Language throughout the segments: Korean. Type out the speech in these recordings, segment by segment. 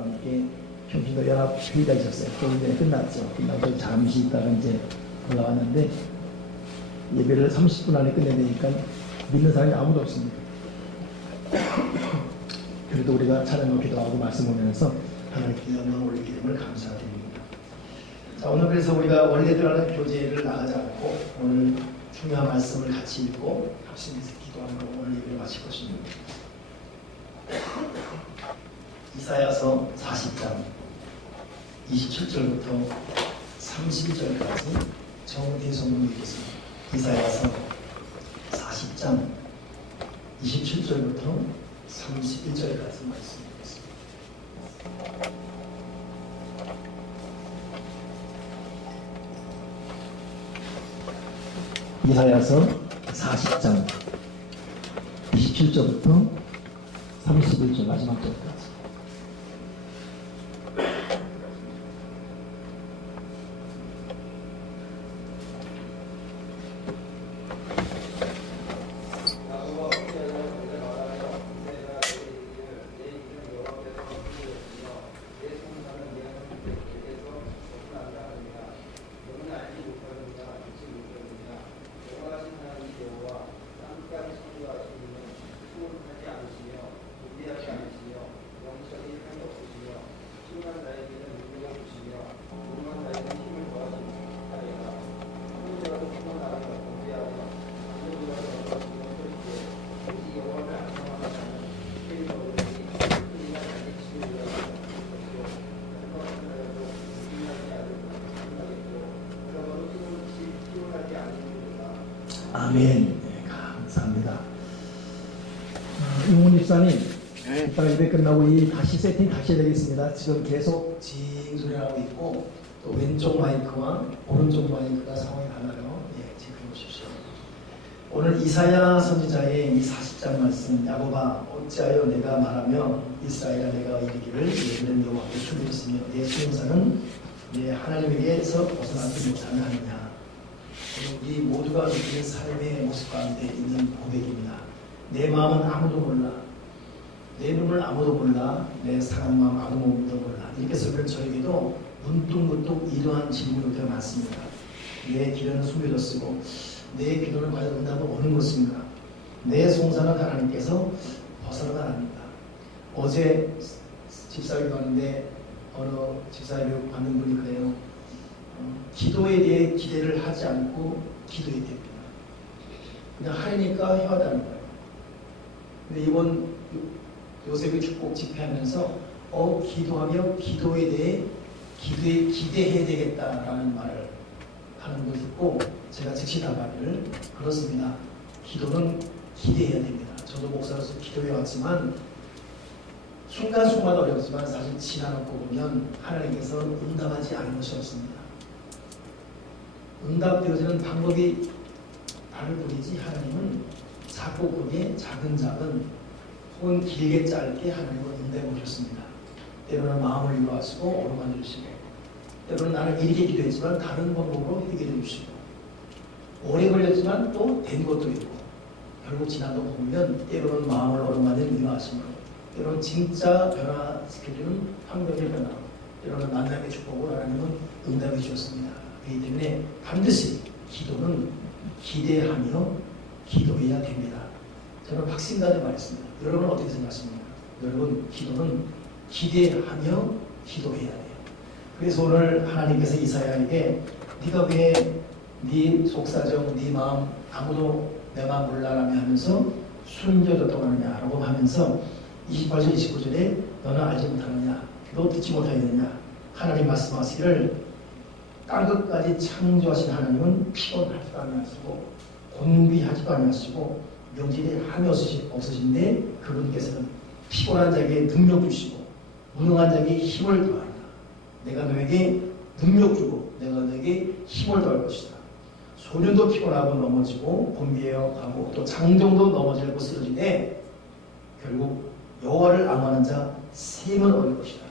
함께 평신도 연합 회의가 있었어요. 조금 전에 끝났죠. 끝나고 잠시 있다가 이제 올라왔는데 예배를 30분 안에 끝내야 되니까 믿는 사람이 아무도 없습니다. 그래도 우리가 찬양과 기도하고 말씀 보면서 하나님께 영광 올리기를 감사드립니다. 자, 오늘 그래서 우리가 원래대로 하는 교제를 나가지 않고 오늘 중요한 말씀을 같이 읽고 합심해서 기도하는 오늘 예배를 마칠 것입니다. 이사야서 40장 27절부터 32절까지 정대성문을 읽겠습니다. 이사야서 40장 27절부터 31절까지 말씀드리겠습니다. 이사야서 40장 27절부터 31절 마지막 절까지. 아멘. 네, 감사합니다. 용훈 집사님, 이따가 예배 끝나고 이 다시 세팅 다시 해야 되겠습니다. 지금 계속 징 소리 나고 있고 또 왼쪽 마이크와 오른쪽 마이크가 상황이 달라요. 예, 체크해 보십시오. 오늘 이사야 선지자의 이 40장 말씀, 야곱아 어찌하여 내가 말하며 이스라엘아 내가 이르기를 너희는 여호와께 순종했으며 내 수용사는 내 하나님에게서 벗어나지 못하는 하느냐. 우리 모두가 느끼는 삶의 모습 가운데 있는 고백입니다. 내 마음은 아무도 몰라. 내 눈을 아무도 몰라. 내 사람 마음 아무도 몰라. 이렇게 쓰면 저에게도 문득문득 이러한 질문들이 많습니다. 내 길은 숨겨졌으고 내 기도는 과연 응답은 오는 것인가? 내 송사는 하나님께서 벗어나가 합니다. 어제 집사를 봤는데 어느 집사를 받는 분이 그래요. 기도에 대해 기대를 하지 않고 기도해야 됩니다. 그냥 하려니까 해왔다는 거예요. 근데 이번 요셉의 축복 집회하면서 기도하며 기도에 대해 기대해야 되겠다라는 말을 하는 걸 듣고 제가 즉시 답하기를 그렇습니다. 기도는 기대해야 됩니다. 저도 목사로서 기도해왔지만 순간순간 어렵지만 사실 지나놓고 보면 하나님께서 응답하지 않은 것이 없습니다. 응답되어지는 방법이 다를 뿐이지 하나님은 작고 크게 작은 혹은 길게 짧게 하나님은 응답해 보셨습니다. 때로는 마음을 위로하시고 오르만 주시고 때로는 나는 이렇게 기도했지만 다른 방법으로 해결해 주시고 오래 걸렸지만 또 된 것도 있고 결국 지나도 보면 때로는 마음을 오르만에 위로하시고 때로는 진짜 변화시켜주는 환경의 변화 때로는 만남의 축복을 하나님은 응답해 주셨습니다. 그렇기 때문에 반드시 기도는 기대하며 기도해야 됩니다. 저는 확신가를 말했습니다. 여러분은 어떻게 생각하십니까? 여러분 기도는 기대하며 기도해야 돼요. 그래서 오늘 하나님께서 이사야에게 네가 왜 네 속사정, 네 마음 아무도 내 마음 몰라라며 하면서 숨겨졌다고 하느냐라고 하면서 28절 29절에 너는 알지 못하느냐 너 듣지 못하느냐 하나님 말씀하시기를 땅끝까지 창조하신 하나님은 피곤하지도 아니하시고 곤비하지도 아니하시고 명절에 함이 없으신데 그분께서는 피곤한 자에게 능력 주시고 무능한 자에게 힘을 더하리라. 내가 너에게 능력 주고 내가 너에게 힘을 더할 것이다. 소년도 피곤하고 넘어지고 곤비해어 가고 또 장정도 넘어지고 쓰러지되 결국 여호와를 앙호하는 자 셈은 얻을 것이다.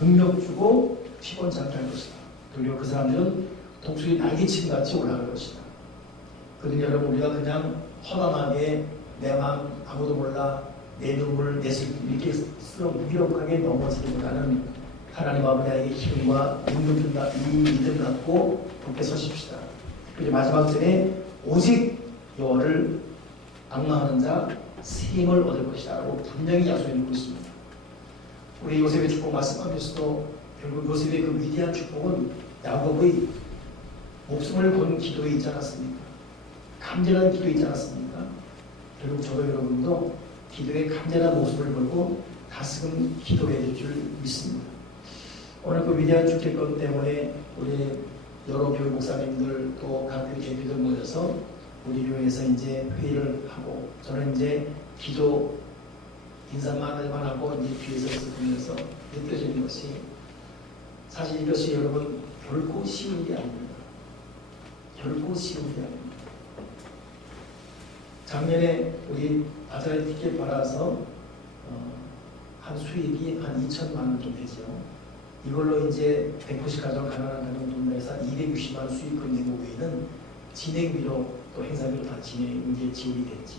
능력 주고 피곤치 않게 할 것이다. 그리고 그 사람들은 독수리 날개치기같이 올라갈 것이다. 그런데 여러분 우리가 그냥 허망하게 내 마음 아무도 몰라 내 눈물 내 슬픔 이렇게 무기력하게 넘어지기보다는 하나님 아버지에게 힘과 이 믿음 갖고 굳게 서십시다. 그리고 마지막 절에 오직 여호와를 앙망하는 자 셈을 얻을 것이다 라고 분명히 약속해주고 있습니다. 우리 요셉의 축복 말씀하면서도 결국 요셉의 그 위대한 축복은 야곱의 목숨을 건 기도에 있지 않았습니까? 간절한 기도에 있지 않았습니까? 결국 저도 여러분도 기도에 간절한 목숨을 걸고 다스금 기도해야 될 줄 믿습니다. 오늘 그 위대한 축제권 때문에 우리 여러 교회 목사님들 또 각 교회 대표들 모여서 우리 교회에서 이제 회의를 하고 저는 이제 기도 인사만을만 하고 이제 뒤에서 보면서 느껴지는 것이 사실 이것이 여러분 결코 쉬운 게 아닙니다. 결코 쉬운 게 아닙니다. 작년에 우리 바자회 티켓 받아서 한 수익이 한 2천만 원 좀 되죠. 이걸로 이제 190 가정 가난한 가정 동네에서 260만 원 수익금 내고 외에는 진행비로 또 행사비로 다 이제 지원이 됐지.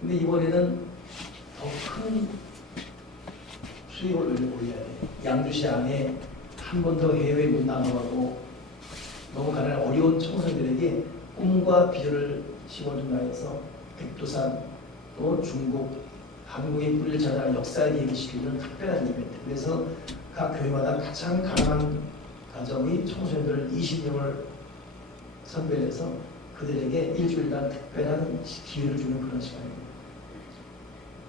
근데 이번에는 더 큰 수익을 올려야 돼. 양주시 안에 한 번 더 해외 못 나가고 너무 가난한 어려운 청소년들에게 꿈과 비전을 심어준다 해서 백두산 또 중국 한국의 뿌리를 찾아 역사에 얘기시키는 특별한 이벤트. 그래서 각 교회마다 가장 가난한 가정의 청소년들을 20명을 선별해서 그들에게 일주일간 특별한 기회를 주는 그런 시간입니다.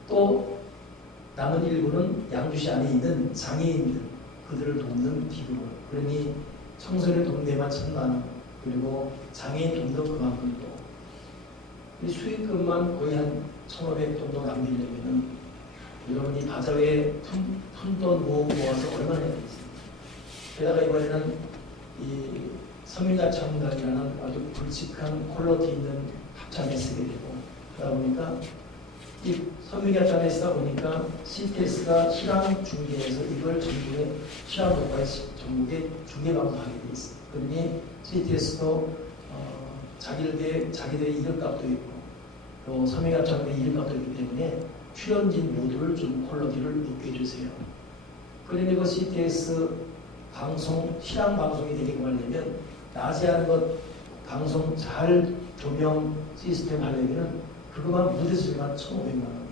또 남은 일부는 양주시 안에 있는 장애인들 그들을 돕는 기부로, 그러니 청소년 동네만 1,000만 원, 그리고 장애인 돈도 그만큼 또 수익금만 거의 한 1,500 정도 남기려면은 여러분이 바자회에 푼돈 모아서 얼마나 해야 되겠습니까? 게다가 이번에는 이 서민야창단이라는 아주 굵직한 퀄러티 있는 합창을 쓰게 되고 하다 보니까 이 서민야창에 쓰다 보니까 CTS가 실황 중계에서 이걸 전국에 실황 녹화에 전국에 중계 방송하게 돼 있어요. 그러니 CTS도 자기들의 이름값도 있고 또 서민야창의 이름값도 있기 때문에 출연진 모두를 좀 퀄러티를 높게 해주세요. 그러니 그 CTS 방송, 실황 방송이 되게끔 하려면 낮에 하는 것 방송 잘 조명 시스템 하려면 그거만 무대수리만 1,500만 원이에요.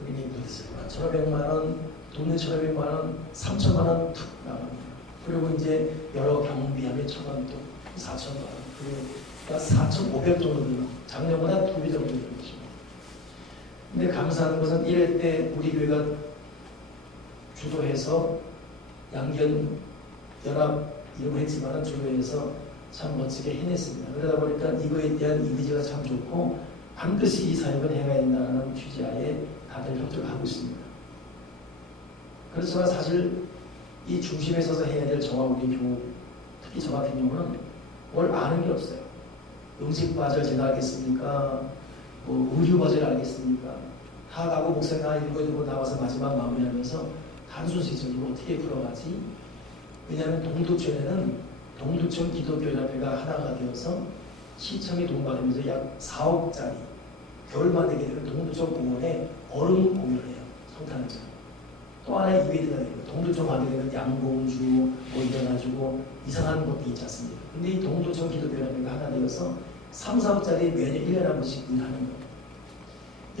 그러니 무대수리만 1,500만 원, 동네 1,500만 원, 3,000만 원 툭 나갑니다. 그리고 이제 여러 경비하면 1,000만 원 또 4,000만 원, 그러니까 4,500 정도 들고 작년보다 2배 정도 되는 것입니다. 근데 감사한 것은 이럴 때 우리 교회가 주도해서 양견 연합 이름을 했지만 주도해서 참 멋지게 해냈습니다. 그러다 보니까 이거에 대한 이미지가 참 좋고 반드시 이 사역을 해야 된다는 취지하에 다들 협조를 하고 있습니다. 그렇지만 사실 이 중심에 서서 해야 될 저와 우리 교우, 특히 저 같은 경우는 뭘 아는 게 없어요. 음식 바절 제가 알겠습니까? 뭐 의류 바절 알겠습니까? 다 가고 목사님 다 읽어주고 나와서 마지막 마무리하면서 단순시적으로 어떻게 풀어가지? 왜냐하면 동두천에는 동두천 기독교연합회가 하나가 되어서 시청이 도움받으면서 약 4억짜리 겨울만 되게 되면 동두천 공원에 얼음 공연을 해요. 성탄절. 또 하나의 이벤트가 되고 동두천 가게 되면 양봉주 뭐 이래가지고 이상한 것도 있지 않습니까? 근데 이 동두천 기독교연합회가 하나 되어서 3, 4억짜리 매년 1년에 한 번씩 일하는 거예요.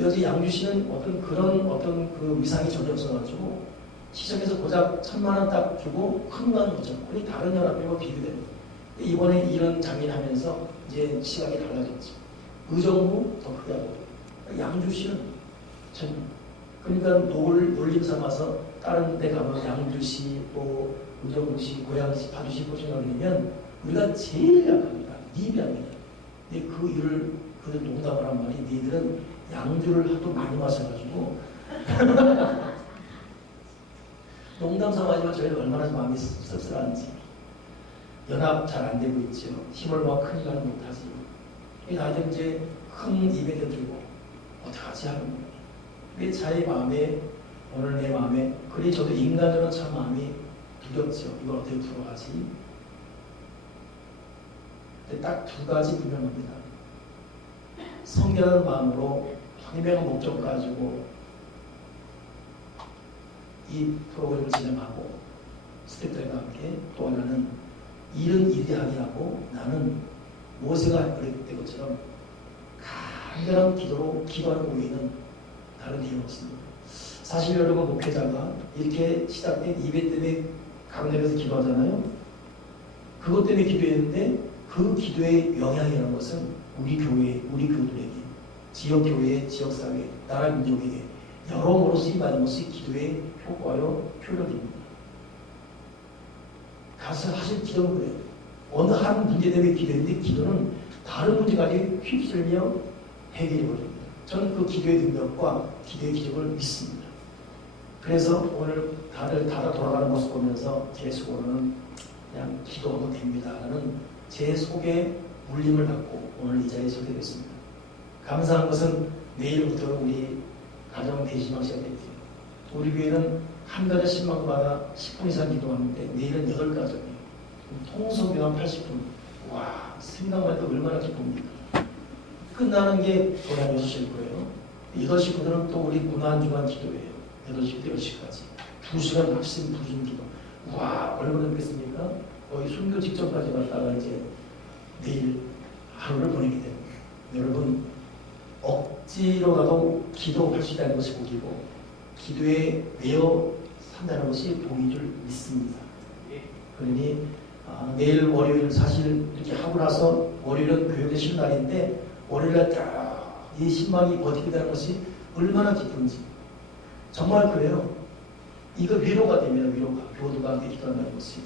여기 양주시는 어떤 그 위상이 전혀 없어가지고 시청에서 고작 1,000만 원 딱 주고 큰 건 거죠. 우리 다른 연합회와 비교됩니다. 이번에 이런 장면하면서 이제 시각이 달라졌죠. 의정부 더 크게 하고 양주시는 전 그러니까 놀림 삼아서 다른 데 가면 양주시 또 의정부시 고양시 파주시 포천을 올리면 우리가 제일 약합니다. 미비합니다. 근데 그 일을 그들 농담을 한 말이 니들은 양주를 하도 많이 마셔가지고 농담 삼아지만 저희는 얼마나 마음이 씁쓸한지 연합 잘 안 되고 있죠. 힘을 모아 큰 일을 못하지. 나한테 이제 큰 이벤트 들고 어떡하지 하는 거예요. 왜 자의 마음에 오늘 내 마음에 그래 저도 인간적으로 참 마음이 두렵죠. 이걸 어떻게 풀어가지? 근데 딱 두 가지 분명합니다. 성결한 마음으로 분명한 목적 가지고 이 프로그램을 진행하고 스태프들과 함께 또 하나는 일은 일대하게 하고 나는 모세가 그랬던 것처럼 간절한 기도로 기도하는 외에는 다른 이유 없습니다. 사실 여러분 목회자가 이렇게 시작된 예배 때문에 강렬해서 기도하잖아요. 그것 때문에 기도했는데 그 기도의 영향이라는 것은 우리 교회, 우리 교우들에게, 지역교회, 지역사회, 나라 민족에게 여러모로 쓰임받는 것이 기도의 효과요 효력입니다. 가서 하실 기도는 그래요. 어느 한 문제 때문에 기도했는데 기도는 다른 문제까지 휩쓸며 해결해 버립니다. 저는 그 기도의 능력과 기도의 기적을 믿습니다. 그래서 오늘 다들 돌아가는 모습 보면서 제 속으로는 그냥 기도하면 됩니다 라는 제 속에 울림을 받고 오늘 이 자리에 서게 됐습니다. 감사한 것은 내일부터 우리 가정 대시방 시작됐어요. 우리 교회는 한 가지 10만 받아 10분 이상 기도하는데 내일은 8가정이에요. 통속이면 80분. 와, 생각만 해도 얼마나 기쁩니까? 끝나는 게 도량 6시일 거예요. 8시 분들은 또 우리 문안중간 기도예요. 8시부터 10시까지. 2시간 합심 부준 기도. 와, 얼마나 됐겠습니까? 거의 순교 직전까지 갔다가 이제 내일 하루를 보내게 됩니다. 여러분, 억지로라도 기도할 수 있다는 것이 복이고, 기도에 매여 산다는 것이 복인 줄 믿습니다. 그러니, 내일 월요일 사실 이렇게 하고 나서 월요일은 교육의 쉬는 날인데, 월요일날 딱 이 신망이 버티게 되는 것이 얼마나 기쁜지. 정말 그래요. 이거 위로가 됩니다, 위로가. 교도가 함께 기도한다는 것이.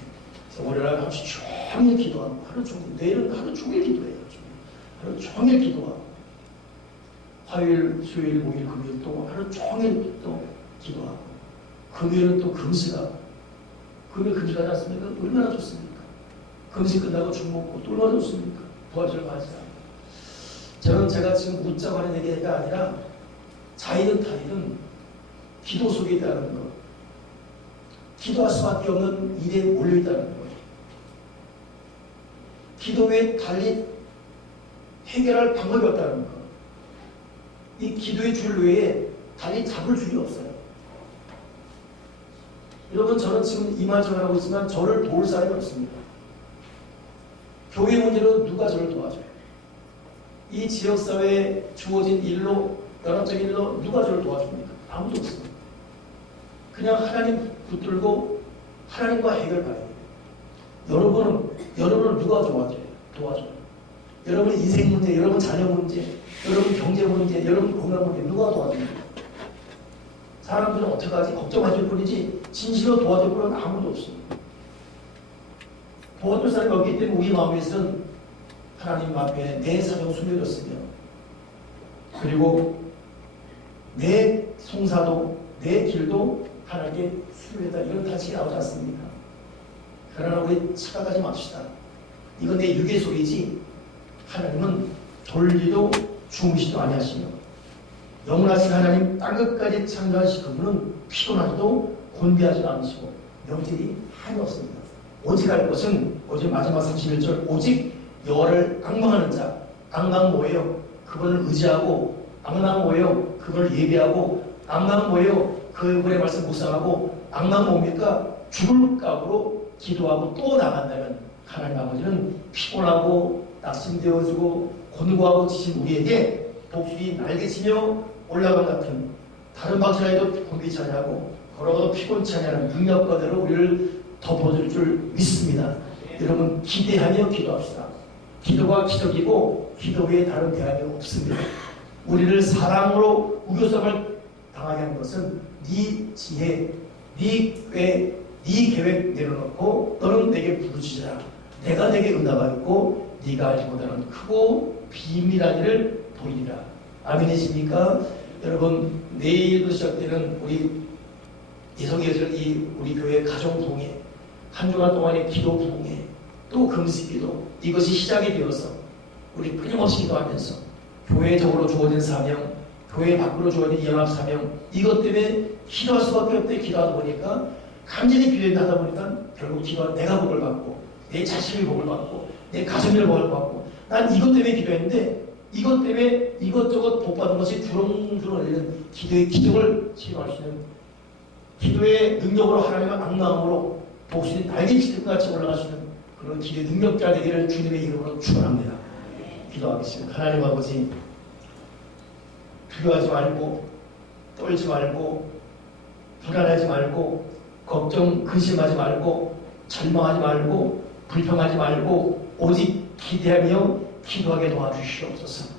그래서 월요일날 하루 종일 기도하고, 하루 종일, 내일은 하루 종일 기도해요. 하루 종일 기도하고. 화요일, 수요일, 목요일, 금요일 또 하루 종일 또 기도하고. 금요일은 또 금식하고. 금요일 금식하지 않습니까? 얼마나 좋습니까? 금식 끝나고 죽 먹고 또 얼마나 좋습니까? 부활절 맞이하고. 저는 제가 지금 웃자고 하는 얘기가 아니라 자이든 타이든 기도 속에 있다는 것. 기도할 수밖에 없는 일에 몰려있다는 거예요. 기도 외에 달리 해결할 방법이 없다는 것. 이 기도의 줄 외에 달리 잡을 줄이 없어요. 여러분, 저는 지금 이 말씀을 하고 있지만 저를 도울 사람이 없습니다. 교회 문제로 누가 저를 도와줘요? 이 지역사회에 주어진 일로, 연합적인 일로 누가 저를 도와줍니까? 아무도 없습니다. 그냥 하나님 붙들고 하나님과 해결해야 돼요. 여러분은 누가 도와줘요? 여러분 인생 문제, 여러분 자녀 문제, 여러분 경제 문제, 여러분 건강 문제 누가 도와줍니까? 사람들은 어떡하지? 걱정하실 뿐이지 진실로 도와줄 분은 아무도 없습니다. 도와줄 사람이 없기 때문에 우리 마음에서는 하나님 앞에 내 사정 숨겨졌으며, 그리고 내 송사도 내 길도 하나님께 수료했다, 이런 단식이 나오지 않습니까? 그러나 우리 착각하지 맙시다. 이건 내 육의 소리지 하나님은 졸리도 주무시도 아니하시며 영원하신 하나님 땅끝까지 창조하신 그분은 피곤하지도 곤비하지도 않으시고 명절이 한이 없습니다. 오직 할 것은 오직 마지막 31절 오직 여호와를 앙망하는 자, 앙망 뭐예요? 그분을 의지하고, 앙망 뭐예요? 그분을 예배하고, 앙망 뭐예요? 그분의 말씀 묵상하고, 앙망 뭡니까? 죽을 각오로 기도하고 또 나간다면 하나님 아버지는 피곤하고 낙심되어지고 곤고하고 지친 우리에게 복줄이 날개치며 올라간 같은 다른 방식으로 곤비치 아니하고 걸어도 피곤치 아니하는 능력과대로 우리를 덮어줄 줄 믿습니다. 여러분, 기대하며 기도합시다. 기도가 기적이고 기도 외에 다른 대안이 없습니다. 우리를 사랑으로 우겨성을 당하게 한 것은 네 지혜, 네 계획 내려놓고 너는 내게 부르짖으라. 내가 내게 응답하 있고 네가 알지 못하는 크고 비밀한 일을 보이리라. 아멘이십니까? 여러분, 내일부터 시작되는 우리 예성이어질 이 우리 교회 가정 부흥회, 한 주간 동안의 기도 부흥회, 또 금식기도, 이것이 시작이 되어서 우리 끊임없이 기도하면서 교회적으로 주어진 사명, 교회 밖으로 주어진 연합 사명, 이것 때문에 기도할 수밖에 없대. 기도하다 보니까 간절히 기도하다 보니까 결국 기도한 내가 복을 받고 내 자식이 복을 받고 내 가정이 복을 받고, 난 이것 때문에 기도했는데 이것 때문에 이것저것 복 받은 것이 주렁주렁 열리는 기도의 기적을 체험할 수 있는 기도의 능력으로 하나님의 악마음으로 복수의 날개짓 같이 올라갈 수 있는 그런 기도의 능력자 되기를 주님의 이름으로 축원합니다. 기도하겠습니다. 하나님 아버지, 두려워하지 말고 떨지 말고 불안하지 말고 걱정 근심하지 말고 절망하지 말고 불평하지 말고 오직 기대하며 기도하게 도와주시옵소서.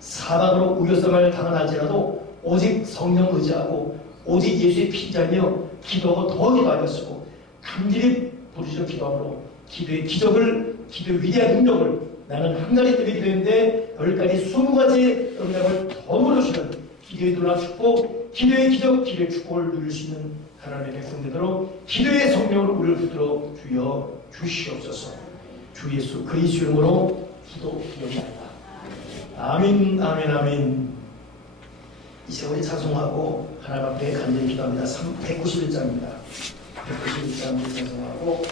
사방으로 우겨쌈을 당할지라도 오직 성령 의지하고 오직 예수의 피자며 기도하고 더 기도하였고 간절히 부르짖어 기도함으로 기도의 기적을, 기도의 위대한 능력을 나는 한 가지 때문에 기도했는데 10가지 20가지 응답을 더 누르시는 기도의 놀라운 축복, 기도의 기적, 기도의 축복을 누릴 수 있는 하나님의 백성되도록 기도의 성령으로 우리를 붙들어 주여 주시옵소서. 주 예수 그리스도 이름으로 기도드립니다. 아멘, 아멘, 아멘. 이제 우리 찬송하고 하나님 앞에 간절히 기도합니다. 191장입니다. 191장 찬송하고